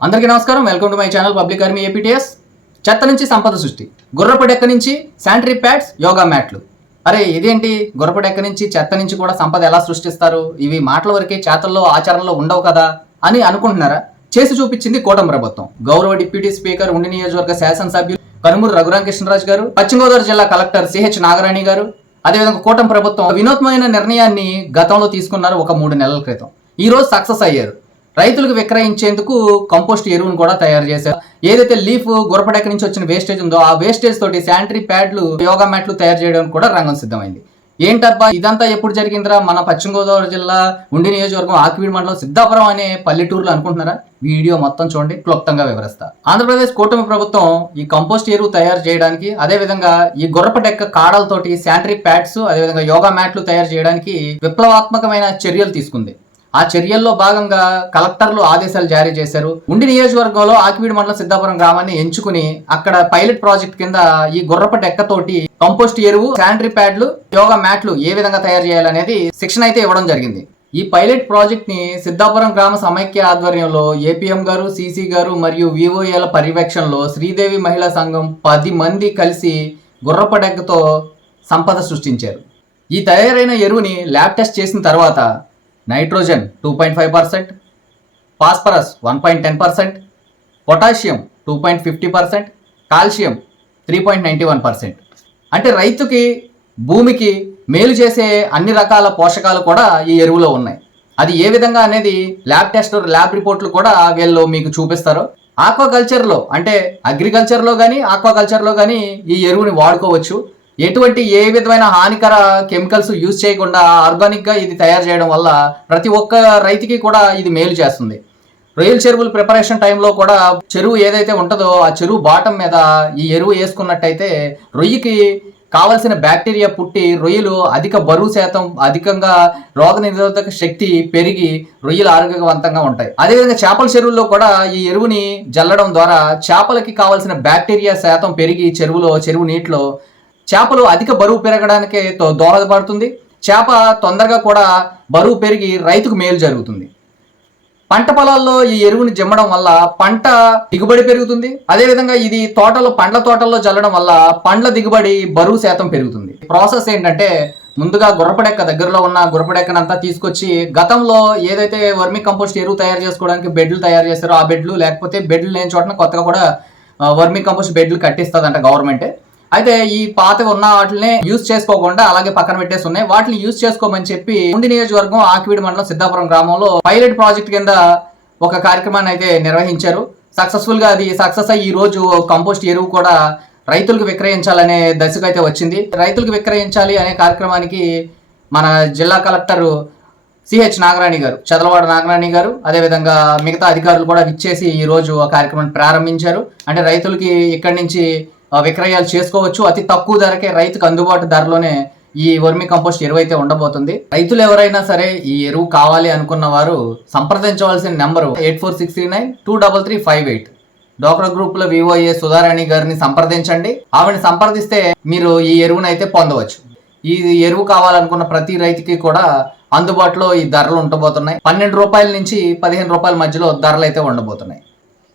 అందరికీ నమస్కారం. Welcome to my channel public army APTS చెత్త నుంచి సంపద సృష్టి. గుర్రపుడెక్క నుంచి శానిటరీ ప్యాడ్స్ యోగా మ్యాట్లు అరే ఇదేంటి? గుర్రపుడెక్క నుంచి చెత్త నుంచి కూడా సంపద ఎలా సృష్టిస్తారు? ఇవి మాటల వరకే చేతల్లో ఆచరణలో ఉండవు కదా? అని అనుకుంటున్నారా? చేసి చూపించింది కూటమి ప్రభుత్వం. గౌరవ డిప్యూటీ స్పీకర్ ఉండి నియోజకవర్గ శాసనసభ్యులు కనుమూరు రఘురామకృష్ణరాజు గారు పశ్చిమ గోదావరి జిల్లా కలెక్టర్ సిహెచ్ నాగరాణి గారు అదేవిధంగా కూటమి ప్రభుత్వం వినూత్నమైన నిర్ణయాన్ని గతంలో తీసుకున్నారు ఒక మూడు నెలల క్రితం. ఈ రోజు సక్సెస్ అయ్యారు. రైతులకు విక్రయించేందుకు కంపోస్ట్ ఎరువును కూడా తయారు చేశారు. ఏదైతే లీఫ్ గురపడెక్క నుంచి వచ్చిన వేస్టేజ్ ఉందో ఆ వేస్టేజ్ తోటి శానిటరీ ప్యాడ్లు యోగా మ్యాట్లు తయారు చేయడానికి కూడా రంగం సిద్ధమైంది. ఏంటబ్బా ఇదంతా ఎప్పుడు జరిగిందిరా? మన పశ్చిమ గోదావరి జిల్లా ఉండి నియోజకవర్గం ఆకివీడి మండలం సిద్ధాపురం అనే పల్లెటూరులో అనుకుంటున్నారా? వీడియో మొత్తం చూడండి క్లుప్తంగా వివరిస్తా. ఆంధ్రప్రదేశ్ కూటమి ప్రభుత్వం ఈ కంపోస్ట్ ఎరువు తయారు చేయడానికి అదేవిధంగా ఈ గుర్రపటెక్క కాడలతోటి శానిటరీ ప్యాడ్స్ అదేవిధంగా యోగా మ్యాట్లు తయారు చేయడానికి విప్లవాత్మకమైన చర్యలు తీసుకుంది. ఆ చర్యల్లో భాగంగా కలెక్టర్లు ఆదేశాలు జారీ చేశారు. ఉండి నియోజకవర్గంలో ఆకివీడి మండలం సిద్ధాపురం గ్రామాన్ని ఎంచుకుని అక్కడ పైలట్ ప్రాజెక్ట్ కింద ఈ గుర్రప డెక్కతోటి కంపోస్ట్ ఎరువు శానిటరీ ప్యాడ్లు యోగా మ్యాట్లు ఏ విధంగా తయారు చేయాలనేది శిక్షణ అయితే ఇవ్వడం జరిగింది. ఈ పైలట్ ప్రాజెక్ట్ని సిద్ధాపురం గ్రామ సమైక్య ఆధ్వర్యంలో ఏపీఎం గారు సిసి గారు మరియు వివోఏల పర్యవేక్షణలో శ్రీదేవి మహిళా సంఘం పది మంది కలిసి గుర్రప డెక్కతో సంపద సృష్టించారు. ఈ తయారైన ఎరువుని ల్యాబ్ టెస్ట్ చేసిన తర్వాత nitrogen two point five percent phosphorus one point ten percent potassium two point fifty percent calcium three point ninety one percent. అంటే రైతుకి భూమికి మేలు చేసే అన్ని రకాల పోషకాలు కూడా ఈ ఎరువులో ఉన్నాయి. అది ఏ విధంగా అనేది ల్యాబ్ టెస్ట్ ల్యాబ్ రిపోర్ట్లు కూడా వీళ్ళు మీకు చూపిస్తారు. ఆక్వాకల్చర్లో అంటే అగ్రికల్చర్లో కానీ ఆక్వాకల్చర్లో కానీ ఈ ఎరువుని వాడుకోవచ్చు. ఎటువంటి ఏ విధమైన హానికర కెమికల్స్ యూజ్ చేయకుండా ఆర్గానిక్గా ఇది తయారు చేయడం వల్ల ప్రతి ఒక్క రైతుకి కూడా ఇది మేలు చేస్తుంది. రొయ్యల చెరువుల ప్రిపరేషన్ టైంలో కూడా చెరువు ఏదైతే ఉంటుందో ఆ చెరువు బాటం మీద ఈ ఎరువు వేసుకున్నట్టయితే రొయ్యకి కావలసిన బ్యాక్టీరియా పుట్టి రొయ్యలు అధిక బరువు శాతం అధికంగా రోగ నిరోధక శక్తి పెరిగి రొయ్యలు ఆరోగ్యవంతంగా ఉంటాయి. అదేవిధంగా చేపల చెరువుల్లో కూడా ఈ ఎరువుని జల్లడం ద్వారా చేపలకి కావలసిన బ్యాక్టీరియా శాతం పెరిగి చెరువులో చెరువు నీటిలో చేపలు అధిక బరువు పెరగడానికి తో- దోహదపడుతుంది. చేప తొందరగా కూడా బరువు పెరిగి రైతుకు మేలు జరుగుతుంది. పంట పొలాల్లో ఈ ఎరువుని జమ్మడం వల్ల పంట దిగుబడి పెరుగుతుంది. అదేవిధంగా ఇది తోటలో పండ్ల తోటల్లో జల్లడం వల్ల పండ్ల దిగుబడి బరువు శాతం పెరుగుతుంది. ప్రాసెస్ ఏంటంటే ముందుగా గుర్రపడెక్క దగ్గరలో ఉన్న గుర్రపడెక్కనంతా తీసుకొచ్చి గతంలో ఏదైతే వర్మి కంపోస్ట్ ఎరువు తయారు చేసుకోవడానికి బెడ్లు తయారు చేస్తారో ఆ బెడ్లు లేకపోతే బెడ్లు లేని చోటన కొత్తగా కూడా వర్మి కంపోస్ట్ బెడ్లు కట్టిస్తుందంట గవర్నమెంటే. అయితే ఈ పాత ఉన్న వాటిని యూజ్ చేసుకోకుండా అలాగే పక్కన పెట్టేసి ఉన్నాయి. వాటిని యూజ్ చేసుకోమని చెప్పి ఉండి నియోజకవర్గం ఆకివీడి మండలం సిద్ధాపురం గ్రామంలో పైలట్ ప్రాజెక్ట్ కింద ఒక కార్యక్రమాన్ని అయితే నిర్వహించారు. సక్సెస్ఫుల్గా అది సక్సెస్ అయ్యి ఈ రోజు కంపోస్ట్ ఎరువు కూడా రైతులకు విక్రయించాలనే దశకు అయితే వచ్చింది. రైతులకు విక్రయించాలి అనే కార్యక్రమానికి మన జిల్లా కలెక్టర్ సిహెచ్ నాగరాణి గారు చదలవాడ నాగరాణి గారు అదేవిధంగా మిగతా అధికారులు కూడా విచ్చేసి ఈ రోజు ఆ కార్యక్రమాన్ని ప్రారంభించారు. అంటే రైతులకి ఇక్కడి నుంచి విక్రయాలు చేసుకోవచ్చు. అతి తక్కువ ధరకే రైతుకు అందుబాటు ధరలోనే ఈ వర్మి కంపోస్ట్ ఎరువు అయితే ఉండబోతుంది. రైతులు ఎవరైనా సరే ఈ ఎరువు కావాలి అనుకున్న వారు సంప్రదించవలసిన number eight four six three nine two double three five eight. డోక్రా గ్రూప్లో వివోఏ సుధారాణి గారిని సంప్రదించండి. ఆవిడని సంప్రదిస్తే మీరు ఈ ఎరువును అయితే పొందవచ్చు. ఈ ఎరువు కావాలనుకున్న ప్రతి రైతుకి కూడా అందుబాటులో ఈ ధరలు ఉండబోతున్నాయి. పన్నెండు రూపాయల నుంచి పదిహేను రూపాయల మధ్యలో ధరలు అయితే ఉండబోతున్నాయి.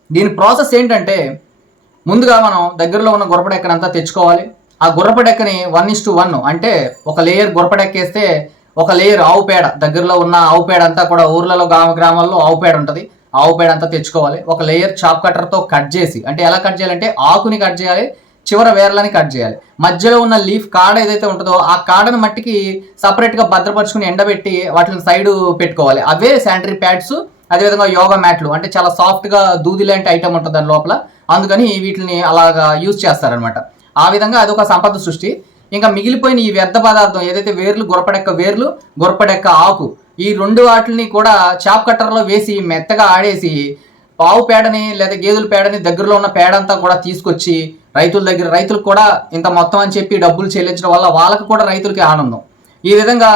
దీని ప్రాసెస్ ఏంటంటే ముందుగా మనం దగ్గరలో ఉన్న గురపడెక్కనంతా తెచ్చుకోవాలి. ఆ గుర్రపడెక్కని వన్ ఇస్ టు వన్ అంటే ఒక లేయర్ గుర్రపడెక్కేస్తే ఒక లేయర్ ఆవు పేడ దగ్గరలో ఉన్న ఆవు పేడ అంతా కూడా ఊర్లలో గ్రామ గ్రామాల్లో ఆవు పేడ ఉంటుంది. ఆవు పేడ అంతా తెచ్చుకోవాలి. ఒక లేయర్ చాప్ కట్టర్తో కట్ చేసి అంటే ఎలా కట్ చేయాలంటే ఆకుని కట్ చేయాలి చివర వేర్లని కట్ చేయాలి. మధ్యలో ఉన్న లీఫ్ కాడ ఏదైతే ఉంటుందో ఆ కాడను మట్టికి సపరేట్గా భద్రపరుచుకుని ఎండబెట్టి వాటిని సైడ్ పెట్టుకోవాలి. అవే శానిటరీ ప్యాడ్స్ అదేవిధంగా యోగా మ్యాట్లు అంటే చాలా సాఫ్ట్గా దూది లాంటి ఐటమ్ ఉంటుంది దాని లోపల. అందుకని వీటిని అలాగా యూజ్ చేస్తారనమాట ఆ విధంగా అదొక సంపద సృష్టి. ఇంకా మిగిలిపోయిన ఈ వ్యర్థ పదార్థం ఏదైతే వేర్లు గురపడెక్క వేర్లు గురపడెక్క ఆకు ఈ రెండు వాటిని కూడా చాప్ కట్టర్లో వేసి మెత్తగా ఆడేసి పావు పేడని లేదా గేదెల పేడని దగ్గరలో ఉన్న పేడ అంతా కూడా తీసుకొచ్చి రైతుల దగ్గర రైతులకు కూడా ఇంత మొత్తం అని చెప్పి డబ్బులు చెల్లించడం వల్ల వాళ్ళకు కూడా రైతులకి ఆనందం. ఈ విధంగా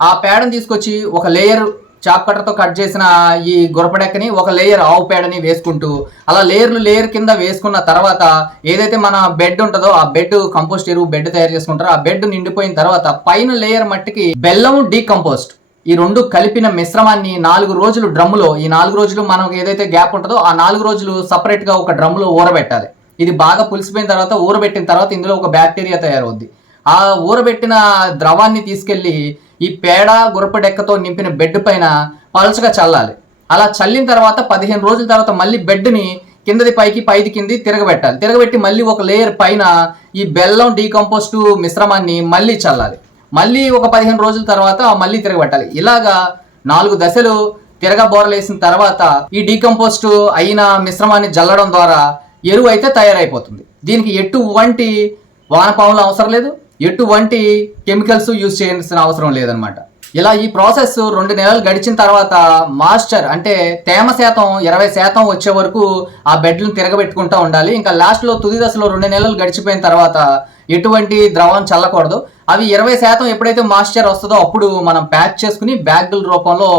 ఆ పేడని తీసుకొచ్చి ఒక లేయర్ చాప్ కట్టర్తో కట్ చేసిన ఈ గురపడెక్కని ఒక లేయర్ ఆవు పేడని వేసుకుంటూ అలా లేయర్లు లేయర్ కింద వేసుకున్న తర్వాత ఏదైతే మన బెడ్ ఉంటుందో ఆ బెడ్ కంపోస్ట్ ఎరువు బెడ్ తయారు చేసుకుంటారో ఆ బెడ్ నిండిపోయిన తర్వాత పైన లేయర్ మట్టికి బెల్లం డీకంపోస్ట్ ఈ రెండు కలిపిన మిశ్రమాన్ని నాలుగు రోజులు డ్రమ్ములో ఈ నాలుగు రోజులు మనకు ఏదైతే గ్యాప్ ఉంటుందో ఆ నాలుగు రోజులు సపరేట్గా ఒక డ్రమ్ములో ఊరబెట్టాలి. ఇది బాగా పులిసిపోయిన తర్వాత ఊరబెట్టిన తర్వాత ఇందులో ఒక బ్యాక్టీరియా తయారవుద్ది. ఆ ఊరబెట్టిన ద్రవాన్ని తీసుకెళ్ళి ఈ పేడ గురపడెక్కతో నింపిన బెడ్ పైన పలుచగా చల్లాలి. అలా చల్లిన తర్వాత పదిహేను రోజుల తర్వాత మళ్ళీ బెడ్ని కిందది పైకి పైది కింది తిరగబెట్టాలి. తిరగబెట్టి మళ్ళీ ఒక లేయర్ పైన ఈ బెల్లం డీకంపోస్ట్ మిశ్రమాన్ని మళ్ళీ చల్లాలి. మళ్ళీ ఒక పదిహేను రోజుల తర్వాత మళ్ళీ తిరగబెట్టాలి. ఇలాగా నాలుగు దశలు తిరగబోరలేసిన తర్వాత ఈ డీకంపోస్ట్ అయిన మిశ్రమాన్ని జల్లడం ద్వారా ఎరువు అయితే తయారైపోతుంది. దీనికి ఎటువంటి వానపాములు అవసరం లేదు. ఎటువంటి కెమికల్స్ యూజ్ చేయాల్సిన అవసరం లేదనమాట ఇలా ఈ ప్రాసెస్ రెండు నెలలు గడిచిన తర్వాత మాస్టర్ అంటే తేమ శాతం ఇరవై శాతం వచ్చే వరకు ఆ బెడ్లను తిరగబెట్టుకుంటూ ఉండాలి. ఇంకా లాస్ట్లో తుది దశలో రెండు నెలలు గడిచిపోయిన తర్వాత ఎటువంటి ద్రవం చల్లకూడదు. అవి ఇరవై శాతం ఎప్పుడైతే మాయిశ్చర్ వస్తుందో అప్పుడు మనం ప్యాక్ చేసుకుని బ్యాగుల రూపంలో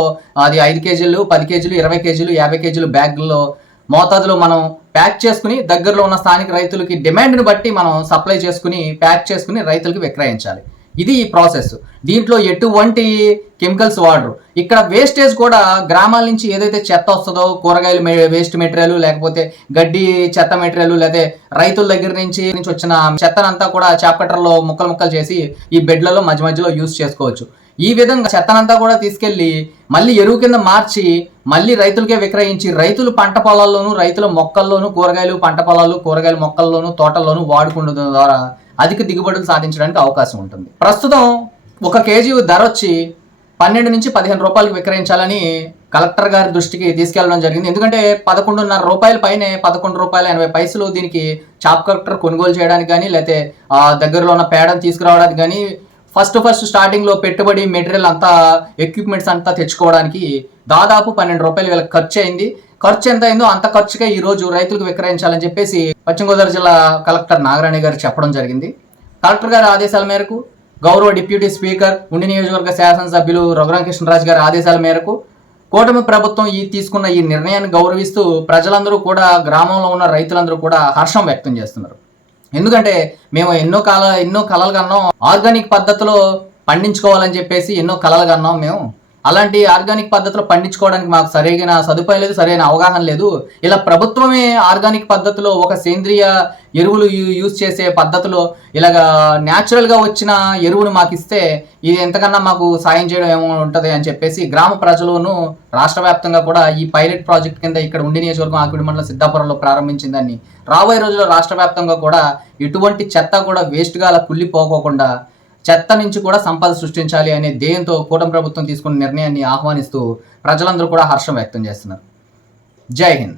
అది ఐదు కేజీలు పది కేజీలు ఇరవై కేజీలు యాభై కేజీలు బ్యాగుల్లో మోతాదులో మనం ప్యాక్ చేసుకుని దగ్గరలో ఉన్న స్థానిక రైతులకి డిమాండ్ని బట్టి మనం సప్లై చేసుకుని ప్యాక్ చేసుకుని రైతులకు విక్రయించాలి. ఇది ఈ ప్రాసెస్. దీంట్లో ఎటువంటి కెమికల్స్ వాడరు. ఇక్కడ వేస్టేజ్ కూడా గ్రామాల నుంచి ఏదైతే చెత్త వస్తుందో కూరగాయలు వేస్ట్ మెటీరియల్ లేకపోతే గడ్డి చెత్త మెటీరియల్ లేదా రైతుల దగ్గర నుంచి నుంచి వచ్చిన చెత్తనంతా కూడా చాప్కట్టర్లో ముక్కలు ముక్కలు చేసి ఈ బెడ్లలో మధ్య మధ్యలో యూస్ చేసుకోవచ్చు. ఈ విధంగా చెత్తనంతా కూడా తీసుకెళ్ళి మళ్ళీ ఎరువు కింద మార్చి మళ్ళీ రైతులకే విక్రయించి రైతులు పంట పొలాల్లోనూ రైతుల మొక్కల్లోనూ కూరగాయలు పంట పొలాలు కూరగాయల మొక్కల్లోనూ తోటల్లోనూ వాడుకుండడం ద్వారా అధిక దిగుబడులు సాధించడానికి అవకాశం ఉంటుంది. ప్రస్తుతం ఒక కేజీ ధర వచ్చి పన్నెండు నుంచి పదిహేను రూపాయలకు విక్రయించాలని కలెక్టర్ గారి దృష్టికి తీసుకెళ్ళడం జరిగింది. ఎందుకంటే పదకొండున్నర రూపాయల పైనే పదకొండు రూపాయల ఎనభై పైసలు దీనికి చాప్ కలెక్టర్ కొనుగోలు చేయడానికి కానీ లేకపోతే దగ్గరలో ఉన్న పేడను తీసుకురావడానికి కానీ ఫస్ట్ ఫస్ట్ స్టార్టింగ్లో పెట్టుబడి మెటీరియల్ అంతా ఎక్విప్మెంట్స్ అంతా తెచ్చుకోవడానికి దాదాపు పన్నెండు రూపాయలు వీళ్ళకి ఖర్చు అయింది. ఖర్చు ఎంత అయిందో అంత ఖర్చుగా ఈ రోజు రైతులకు విక్రయించాలని చెప్పేసి పశ్చిమ గోదావరి జిల్లా కలెక్టర్ నాగరాణి గారు చెప్పడం జరిగింది. కలెక్టర్ గారి ఆదేశాల మేరకు గౌరవ డిప్యూటీ స్పీకర్ ఉండి నియోజకవర్గ శాసనసభ్యులు రఘురామకృష్ణరాజు గారి ఆదేశాల మేరకు కూటమి ప్రభుత్వం ఈ తీసుకున్న ఈ నిర్ణయాన్ని గౌరవిస్తూ ప్రజలందరూ కూడా గ్రామంలో ఉన్న రైతులందరూ కూడా హర్షం వ్యక్తం చేస్తున్నారు. ఎందుకంటే మేము ఎన్నో కాల ఎన్నో కలలు కన్నాం. ఆర్గానిక్ పద్ధతిలో పండించుకోవాలని చెప్పేసి ఎన్నో కలలు కన్నాం మేము. అలాంటి ఆర్గానిక్ పద్ధతిలో పండించుకోవడానికి మాకు సరైన సదుపాయం లేదు సరైన అవగాహన లేదు. ఇలా ప్రభుత్వమే ఆర్గానిక్ పద్ధతిలో ఒక సేంద్రియ ఎరువులు యూజ్ చేసే పద్ధతిలో ఇలాగా న్యాచురల్గా వచ్చిన ఎరువును మాకు ఇస్తే ఇది ఎంతకన్నా మాకు సాయం చేయడం ఏమో ఉంటుంది అని చెప్పేసి గ్రామ ప్రజలను రాష్ట్ర వ్యాప్తంగా కూడా ఈ పైలట్ ప్రాజెక్ట్ కింద ఇక్కడ ఉండి నియోజకవర్గం ఆకుడి మండలం సిద్ధాపురంలో ప్రారంభించిందని రాబోయే రోజుల్లో రాష్ట్ర వ్యాప్తంగా కూడా ఎటువంటి చెత్త కూడా వేస్ట్గా అలా కుళ్ళిపోకోకుండా చెత్త నుంచి కూడా సంపద సృష్టించాలి అనే ధ్యేయంతో కూటమి ప్రభుత్వం తీసుకున్న నిర్ణయాన్ని ఆహ్వానిస్తూ ప్రజలందరూ కూడా హర్షం వ్యక్తం చేస్తున్నారు. జై హింద్.